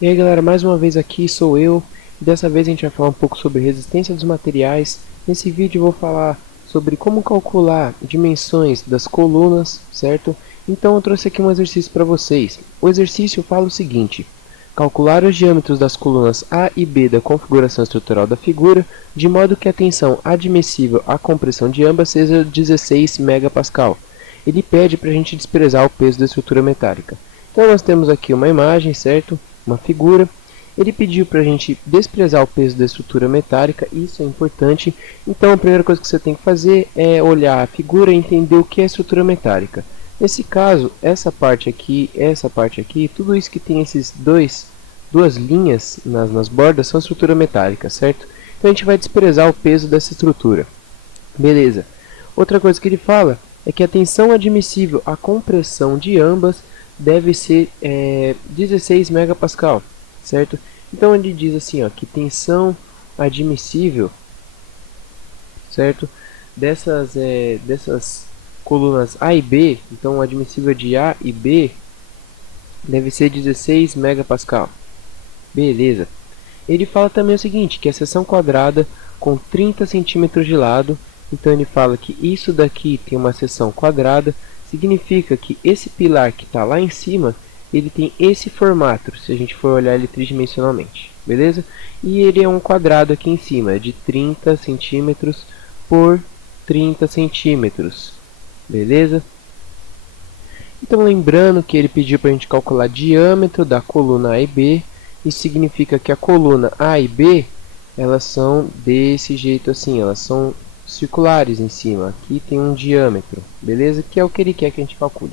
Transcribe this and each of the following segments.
E aí galera, mais uma vez aqui sou eu. Dessa vez a gente vai falar um pouco sobre resistência dos materiais. Nesse vídeo eu vou falar sobre como calcular dimensões das colunas, certo? Então eu trouxe aqui um exercício para vocês. O exercício fala o seguinte: calcular os diâmetros das colunas A e B da configuração estrutural da figura, de modo que a tensão admissível à compressão de ambas seja 16 MPa. Ele pede para a gente desprezar o peso da estrutura metálica. Então nós temos aqui uma imagem, certo? Uma figura. Ele pediu para a gente desprezar o peso da estrutura metálica, isso é importante. Então a primeira coisa que você tem que fazer é olhar a figura e entender o que é estrutura metálica. Nesse caso, essa parte aqui, tudo isso que tem esses duas linhas nas bordas são estrutura metálica, certo? Então a gente vai desprezar o peso dessa estrutura. Beleza. Outra coisa que ele fala é que a tensão admissível à compressão de ambas deve ser 16 MPa, certo? Então ele diz assim, ó, que tensão admissível, certo? Dessas colunas A e B, então admissível de A e B deve ser 16 MPa. Beleza. Ele fala também o seguinte, que a seção quadrada com 30 centímetros de lado, então ele fala que isso daqui tem uma seção quadrada, significa que esse pilar que está lá em cima, ele tem esse formato, se a gente for olhar ele tridimensionalmente, beleza? E ele é um quadrado aqui em cima, é de 30 centímetros por 30 centímetros, beleza? Então lembrando que ele pediu para a gente calcular diâmetro da coluna A e B, isso significa que a coluna A e B, elas são desse jeito assim, elas são circulares em cima. Aqui tem um diâmetro, beleza? Que é o que ele quer que a gente calcule.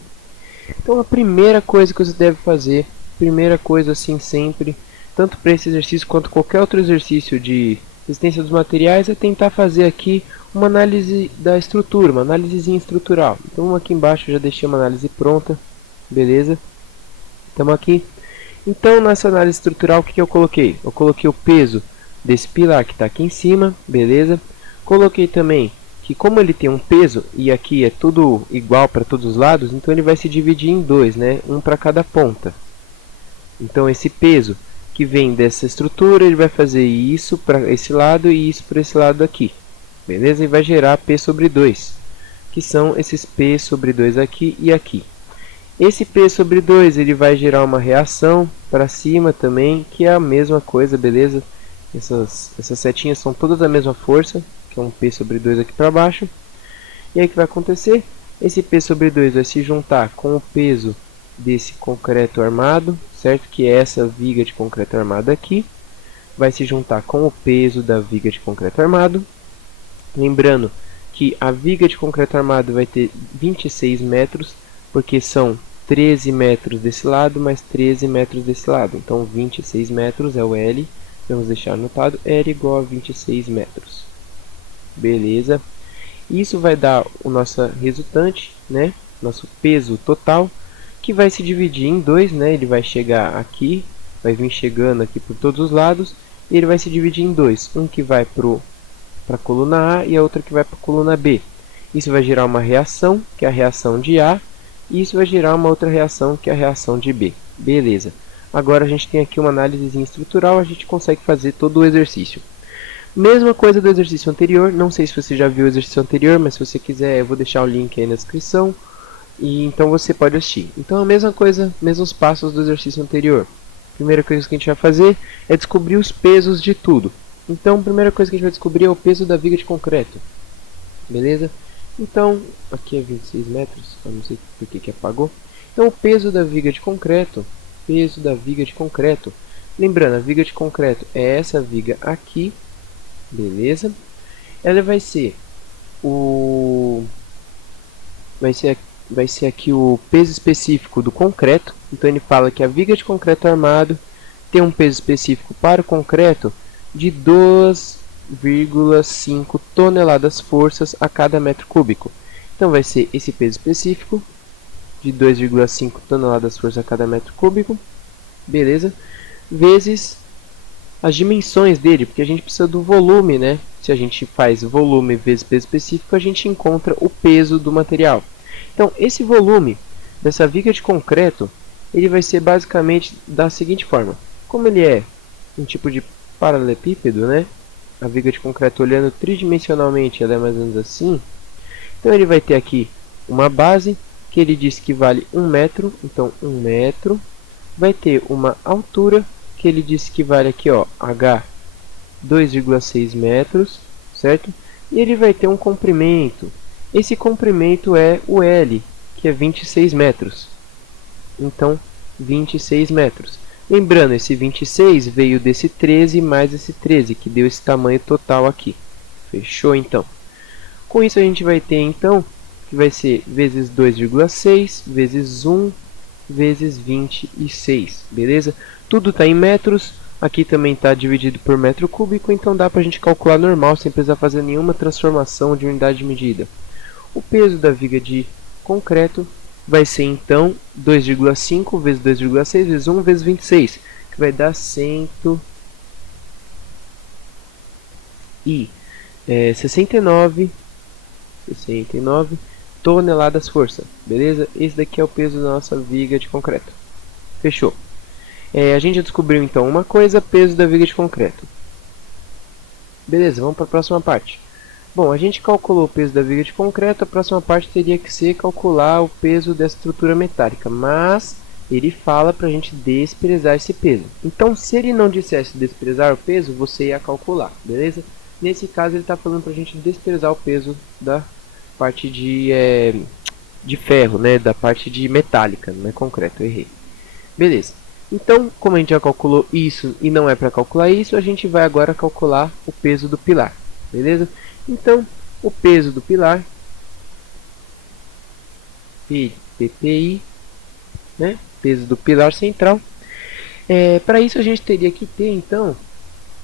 Então a primeira coisa que você deve fazer, primeira coisa assim sempre, tanto para esse exercício quanto qualquer outro exercício de resistência dos materiais, é tentar fazer aqui uma análise da estrutura, uma análisezinha estrutural. Então aqui embaixo eu já deixei uma análise pronta, beleza? Estamos aqui. Então, nessa análise estrutural, o que eu coloquei? Eu coloquei o peso desse pilar que está aqui em cima, beleza? Coloquei também que como ele tem um peso, e aqui é tudo igual para todos os lados, então ele vai se dividir em dois, né? Um para cada ponta. Então, esse peso que vem dessa estrutura, ele vai fazer isso para esse lado e isso para esse lado aqui, beleza? E vai gerar P sobre 2, que são esses P sobre 2 aqui e aqui. Esse P sobre 2 ele vai gerar uma reação para cima também, que é a mesma coisa, beleza? Essas setinhas são todas a mesma força, que é um P sobre 2 aqui para baixo. E aí o que vai acontecer? Esse P sobre 2 vai se juntar com o peso desse concreto armado, certo? Que é essa viga de concreto armado aqui. Vai se juntar com o peso da viga de concreto armado. Lembrando que a viga de concreto armado vai ter 26 metros, porque são 13 metros desse lado, mais 13 metros desse lado. Então, 26 metros é o L. Vamos deixar anotado, L igual a 26 metros. Beleza. Isso vai dar o nosso resultante, né? Nosso peso total, que vai se dividir em dois, né? Ele vai chegar aqui, vai vir chegando aqui por todos os lados, e ele vai se dividir em dois. Um que vai para a coluna A e a outra que vai para a coluna B. Isso vai gerar uma reação, que é a reação de A, e isso vai gerar uma outra reação, que é a reação de B. Beleza. Agora a gente tem aqui uma análise estrutural, a gente consegue fazer todo o exercício. Mesma coisa do exercício anterior, não sei se você já viu o exercício anterior, mas se você quiser eu vou deixar o link aí na descrição, e então você pode assistir. Então a mesma coisa, mesmos passos do exercício anterior. Primeira coisa que a gente vai fazer é descobrir os pesos de tudo. Então a primeira coisa que a gente vai descobrir é o peso da viga de concreto. Beleza? Então, aqui é 26 metros, eu não sei por que apagou. Então, o peso da viga de concreto, lembrando, a viga de concreto é essa viga aqui, beleza? Ela vai ser vai ser aqui o peso específico do concreto. Então, ele fala que a viga de concreto armado tem um peso específico para o concreto de 2,5 toneladas forças a cada metro cúbico. Então vai ser esse peso específico de 2,5 toneladas força a cada metro cúbico, beleza? Vezes as dimensões dele, porque a gente precisa do volume, né? Se a gente faz volume vezes peso específico, a gente encontra o peso do material. Então esse volume dessa viga de concreto, ele vai ser basicamente da seguinte forma: como ele é um tipo de paralelepípedo, né? A viga de concreto olhando tridimensionalmente, ela é mais ou menos assim. Então ele vai ter aqui uma base que ele diz que vale 1 metro, então 1 metro. Vai ter uma altura que ele diz que vale aqui, ó, H 2,6 metros, certo? E ele vai ter um comprimento. Esse comprimento é o L, que é 26 metros. Então, 26 metros. Lembrando, esse 26 veio desse 13 mais esse 13, que deu esse tamanho total aqui. Fechou, então? Com isso, a gente vai ter, então, que vai ser vezes 2,6, vezes 1, vezes 26, beleza? Tudo está em metros. Aqui também está dividido por metro cúbico, então dá para a gente calcular normal, sem precisar fazer nenhuma transformação de unidade de medida. O peso da viga de concreto vai ser então 2,5 vezes 2,6 vezes 1 vezes 26, que vai dar 169 toneladas força, beleza? Esse daqui é o peso da nossa viga de concreto. Fechou. A gente já descobriu então uma coisa, peso da viga de concreto. Beleza, vamos para a próxima parte. Bom, a gente calculou o peso da viga de concreto, a próxima parte teria que ser calcular o peso da estrutura metálica, mas ele fala para a gente desprezar esse peso. Então, se ele não dissesse desprezar o peso, você ia calcular, beleza? Nesse caso, ele está falando para a gente desprezar o peso da parte de ferro, né? Da parte de metálica, não é concreto, eu errei. Beleza. Então, como a gente já calculou isso e não é para calcular isso, a gente vai agora calcular o peso do pilar, beleza? Então, o peso do pilar, PPI, né? Peso do pilar central. Para isso a gente teria que ter, então,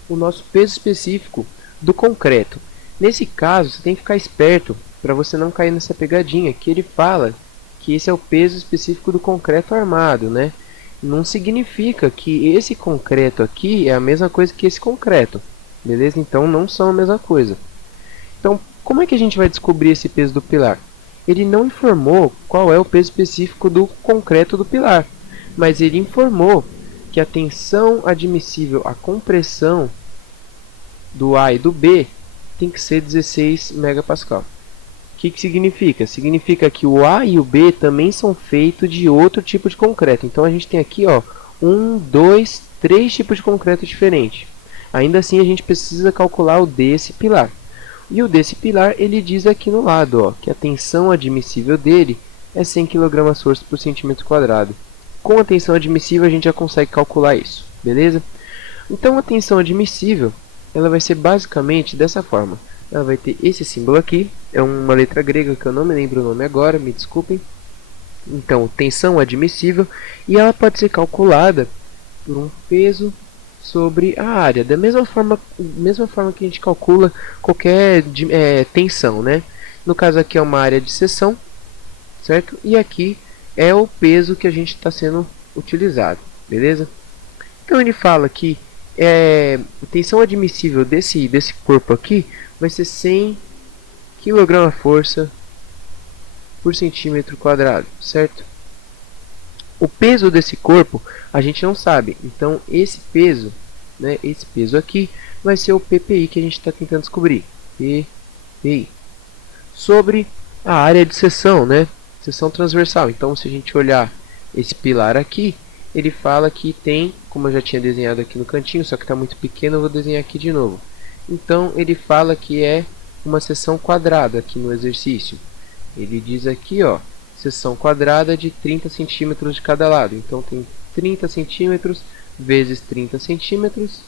o nosso peso específico do concreto. Nesse caso, você tem que ficar esperto para você não cair nessa pegadinha, que ele fala que esse é o peso específico do concreto armado, né? Não significa que esse concreto aqui é a mesma coisa que esse concreto, beleza? Então não são a mesma coisa. Então, como é que a gente vai descobrir esse peso do pilar? Ele não informou qual é o peso específico do concreto do pilar, mas ele informou que a tensão admissível à compressão do A e do B tem que ser 16 megapascal. O que significa? Significa que o A e o B também são feitos de outro tipo de concreto. Então a gente tem aqui, ó, 1, 2, 3 tipos de concreto diferentes. Ainda assim a gente precisa calcular o desse pilar. E o desse pilar, ele diz aqui no lado, ó, que a tensão admissível dele é 100 kgfm por centímetro quadrado. Com a tensão admissível a gente já consegue calcular isso, beleza? Então a tensão admissível, ela vai ser basicamente dessa forma. Ela vai ter esse símbolo aqui, é uma letra grega que eu não me lembro o nome agora, me desculpem. Então, tensão admissível, e ela pode ser calculada por um peso sobre a área, da mesma forma que a gente calcula qualquer tensão, né? No caso aqui é uma área de seção, certo? E aqui é o peso que a gente está sendo utilizado, beleza? Então ele fala que a tensão admissível desse corpo aqui vai ser 100 kgfm por centímetro quadrado, certo? O peso desse corpo a gente não sabe, então esse peso, né, esse peso aqui vai ser o PPI que a gente está tentando descobrir, PPI, sobre a área de seção, né, seção transversal. Então se a gente olhar esse pilar aqui, ele fala que tem, como eu já tinha desenhado aqui no cantinho, só que está muito pequeno, eu vou desenhar aqui de novo. Então ele fala que é uma seção quadrada aqui no exercício. Ele diz aqui, ó, seção quadrada de 30 centímetros de cada lado. Então tem 30 centímetros vezes 30 centímetros,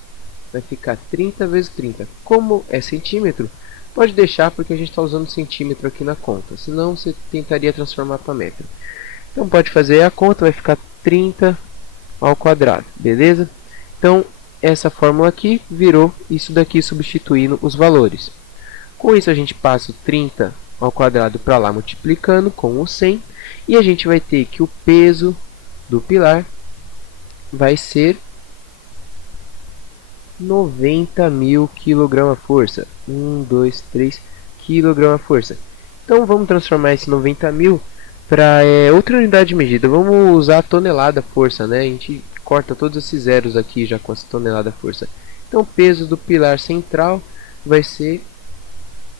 vai ficar 30 vezes 30. Como é centímetro, pode deixar porque a gente está usando centímetro aqui na conta. Senão você tentaria transformar para metro. Então pode fazer a conta, vai ficar 30 ao quadrado, beleza? Então essa fórmula aqui virou isso daqui substituindo os valores. Com isso a gente passa o 30 ao quadrado para lá multiplicando com o 100 e a gente vai ter que o peso do pilar vai ser 90.000 kgfm. 1, 2, 3 kgfm. Então vamos transformar esse 90.000 para outra unidade de medida. Vamos usar a tonelada força, né? A gente corta todos esses zeros aqui já com essa tonelada-força. Então o peso do pilar central vai ser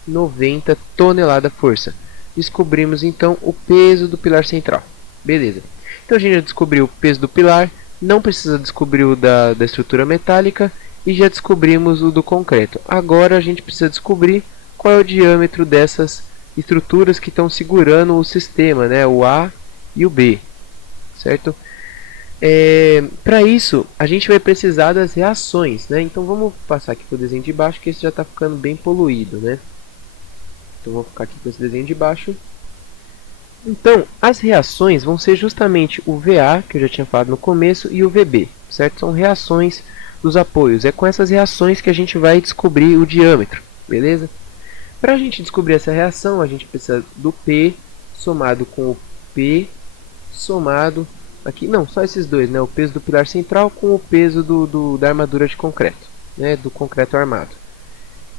90 tonelada-força. Descobrimos então o peso do pilar central. Beleza. Então a gente já descobriu o peso do pilar, não precisa descobrir o da estrutura metálica e já descobrimos o do concreto. Agora a gente precisa descobrir qual é o diâmetro dessas estruturas que estão segurando o sistema, né? O A e o B, certo? Para isso, a gente vai precisar das reações, né? Então vamos passar aqui para o desenho de baixo, que esse já está ficando bem poluído, né? Então vou ficar aqui com esse desenho de baixo. Então, as reações vão ser justamente o VA, que eu já tinha falado no começo, e o VB, certo? São reações dos apoios. É com essas reações que a gente vai descobrir o diâmetro, beleza? Para a gente descobrir essa reação, a gente precisa do P somado com o P somado... Aqui, não, só esses dois, né? O peso do pilar central com o peso da armadura de concreto, né? Do concreto armado.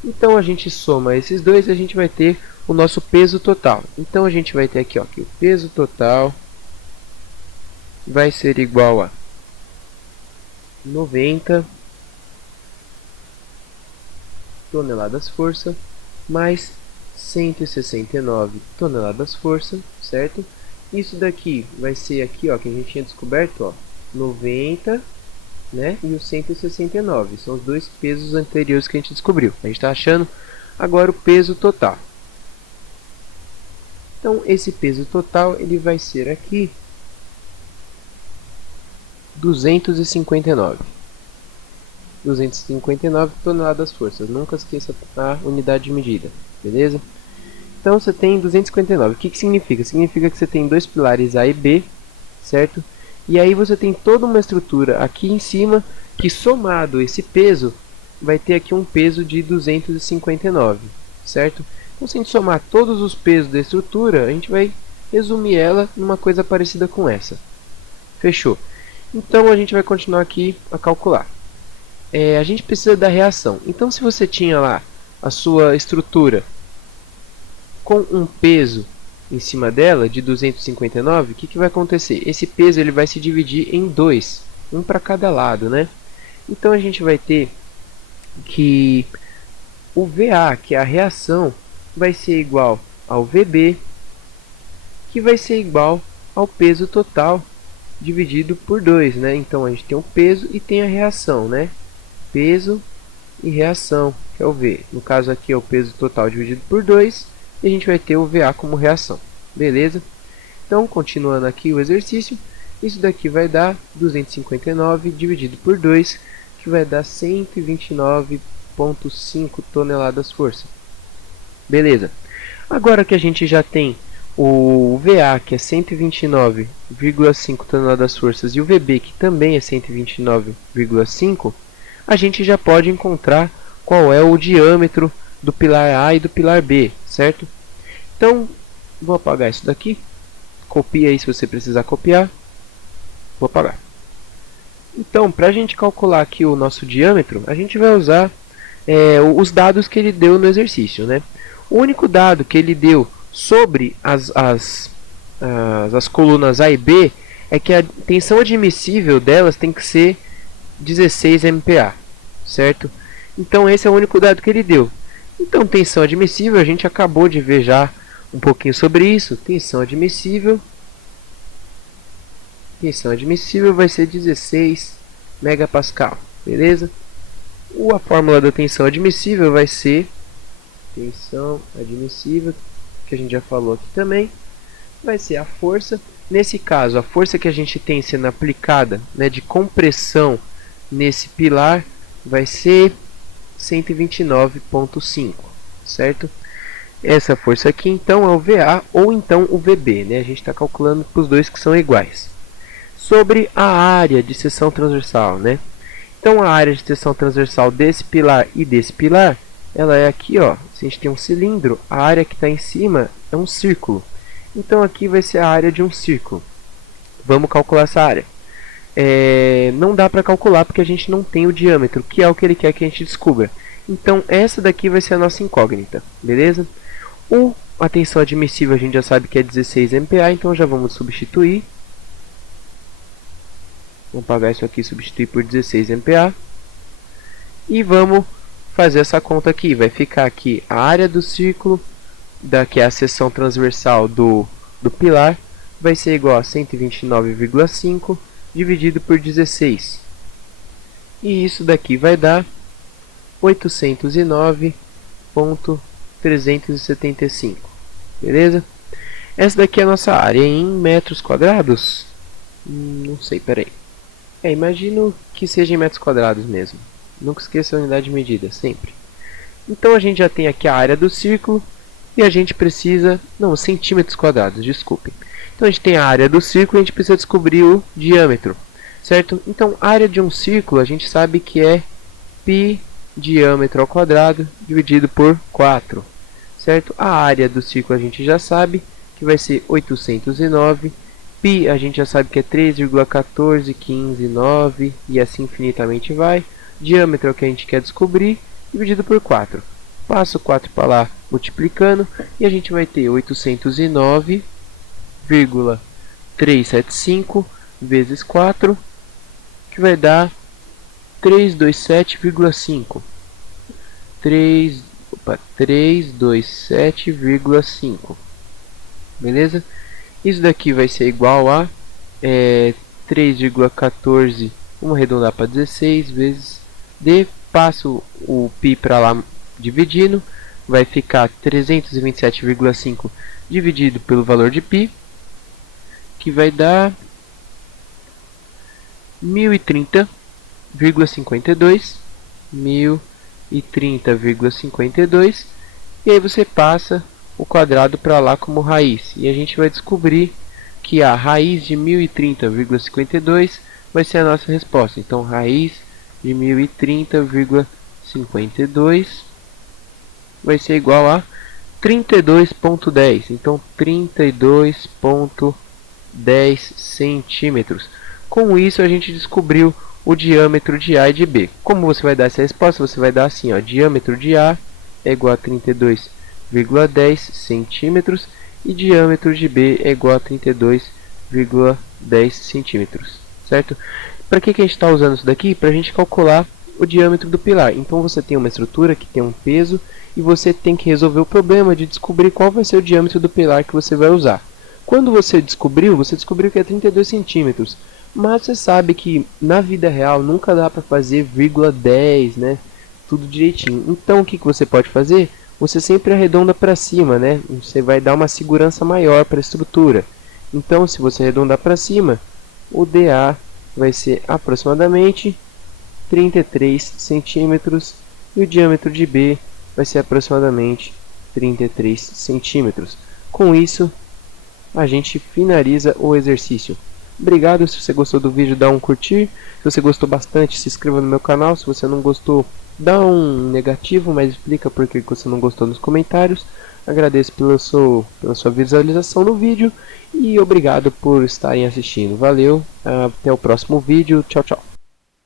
Então a gente soma esses dois e a gente vai ter o nosso peso total. Então a gente vai ter aqui, ó, que o peso total vai ser igual a 90 toneladas força mais 169 toneladas força, certo? Isso daqui vai ser aqui, ó, que a gente tinha descoberto, ó, 90, né, e o 169. São os dois pesos anteriores que a gente descobriu. A gente está achando agora o peso total. Então, esse peso total ele vai ser aqui 259 toneladas forças. Nunca esqueça a unidade de medida, beleza? Então você tem 259. O que significa? Significa que você tem dois pilares A e B, certo? E aí você tem toda uma estrutura aqui em cima que, somado esse peso, vai ter aqui um peso de 259, certo? Então se a gente somar todos os pesos da estrutura, a gente vai resumir ela numa coisa parecida com essa. Fechou? Então a gente vai continuar aqui a calcular. A gente precisa da reação. Então se você tinha lá a sua estrutura com um peso em cima dela de 259, o que vai acontecer? Esse peso ele vai se dividir em dois, um para cada lado, né? Então a gente vai ter que o VA, que é a reação, vai ser igual ao VB, que vai ser igual ao peso total dividido por 2, né? Então a gente tem o peso e tem a reação, né? Peso e reação, que é o V. No caso aqui é o peso total dividido por 2. E a gente vai ter o VA como reação. Beleza? Então, continuando aqui o exercício, isso daqui vai dar 259 dividido por 2, que vai dar 129,5 toneladas força. Beleza. Agora que a gente já tem o VA, que é 129,5 toneladas forças, e o VB, que também é 129,5, a gente já pode encontrar qual é o diâmetro do pilar A e do pilar B, certo? Então, vou apagar isso daqui. Copia aí se você precisar copiar. Vou apagar. Então, para a gente calcular aqui o nosso diâmetro, a gente vai usar os dados que ele deu no exercício, né? O único dado que ele deu sobre as colunas A e B é que a tensão admissível delas tem que ser 16 MPa, certo? Então esse é o único dado que ele deu. Então tensão admissível, a gente acabou de ver já um pouquinho sobre isso. Tensão admissível vai ser 16 megapascal, beleza? A fórmula da tensão admissível vai ser tensão admissível, que a gente já falou aqui também, vai ser a força. Nesse caso, a força que a gente tem sendo aplicada, né, de compressão nesse pilar vai ser 129,5, certo? Essa força aqui então é o VA ou então o VB, né? A gente está calculando para os dois que são iguais. Sobre a área de seção transversal, né? Então a área de seção transversal desse pilar e desse pilar, ela é aqui, ó. Se a gente tem um cilindro, a área que está em cima é um círculo. Então aqui vai ser a área de um círculo. Vamos calcular essa área. Não dá para calcular porque a gente não tem o diâmetro, que é o que ele quer que a gente descubra. Então essa daqui vai ser a nossa incógnita, beleza? A tensão admissível a gente já sabe que é 16 MPa, então já vamos substituir. Vamos apagar isso aqui e substituir por 16 MPa. E vamos fazer essa conta aqui. Vai ficar aqui a área do círculo, que é a seção transversal do pilar, vai ser igual a 129,5 dividido por 16. E isso daqui vai dar 809,375. Beleza? Essa daqui é a nossa área em metros quadrados. Não sei, peraí. Imagino que seja em metros quadrados mesmo. Nunca esqueça a unidade de medida, sempre. Então a gente já tem aqui a área do círculo e a gente precisa... Não, centímetros quadrados, desculpem. Então a gente tem a área do círculo e a gente precisa descobrir o diâmetro, certo? Então a área de um círculo a gente sabe que é π diâmetro ao quadrado dividido por 4, certo? A área do círculo a gente já sabe que vai ser 809. Π a gente já sabe que é 3,14159 e assim infinitamente vai. Diâmetro é o que a gente quer descobrir, dividido por 4. Passo 4 para lá, multiplicando, e a gente vai ter 809,375 vezes 4, que vai dar 327,5. 327,5. Beleza? Isso daqui vai ser igual a 3,14, vamos arredondar para 16, vezes D, passo o π para lá dividindo, vai ficar 327,5 dividido pelo valor de π, que vai dar 1030,52, 1030,52, e aí você passa o quadrado para lá como raiz, e a gente vai descobrir que a raiz de 1030,52 vai ser a nossa resposta. Então raiz de 1030,52 vai ser igual a 32,10. Então 32,10 centímetros. Com isso a gente descobriu o diâmetro de A e de B. Como você vai dar essa resposta? Você vai dar assim, ó, diâmetro de A é igual a 32,10 centímetros e diâmetro de B é igual a 32,10 centímetros, certo? Para que a gente está usando isso daqui? Para a gente calcular o diâmetro do pilar. Então você tem uma estrutura que tem um peso e você tem que resolver o problema de descobrir qual vai ser o diâmetro do pilar que você vai usar. Quando você descobriu que é 32 centímetros, mas você sabe que na vida real nunca dá para fazer 0,10, né? Tudo direitinho. Então o que você pode fazer? Você sempre arredonda para cima, né? Você vai dar uma segurança maior para a estrutura. Então, se você arredondar para cima, o DA vai ser aproximadamente 33 centímetros e o diâmetro de B vai ser aproximadamente 33 centímetros. Com isso, a gente finaliza o exercício. Obrigado, se você gostou do vídeo, dá um curtir. Se você gostou bastante, se inscreva no meu canal. Se você não gostou, dá um negativo, mas explica por que você não gostou nos comentários. Agradeço pela sua visualização no vídeo e obrigado por estarem assistindo. Valeu, até o próximo vídeo. Tchau, tchau.